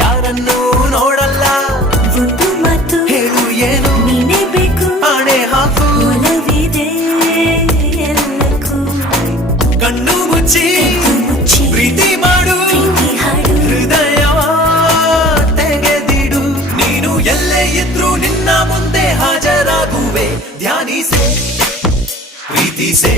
ಯಾರನ್ನೂ ನೋಡಲ್ಲ. ಒಂದು ಮಾತು ಹೇಳು ಏನು ನೀನೇ ಬೇಕು, ಆಣೆ ಹಾಕು ಒಲವಿದೆ ಎಲ್ಲಕ್ಕೂ. ಕಣ್ಣು ಮುಚ್ಚಿ ಮುಚ್ಚಿ ಪ್ರೀತಿ ಮಾಡು, ಪ್ರೀತಿ ಹಾಡು, ಹೃದಯ ತೆಗೆದಿಡು. ನೀನು ಎಲ್ಲೇ ಇದ್ರೂ ನಿನ್ನ ಮುಂದೆ ಹಾಜರಾಗುವೆ. ಧ್ಯಾನಿಸೆ ಪ್ರೀತಿಸೆ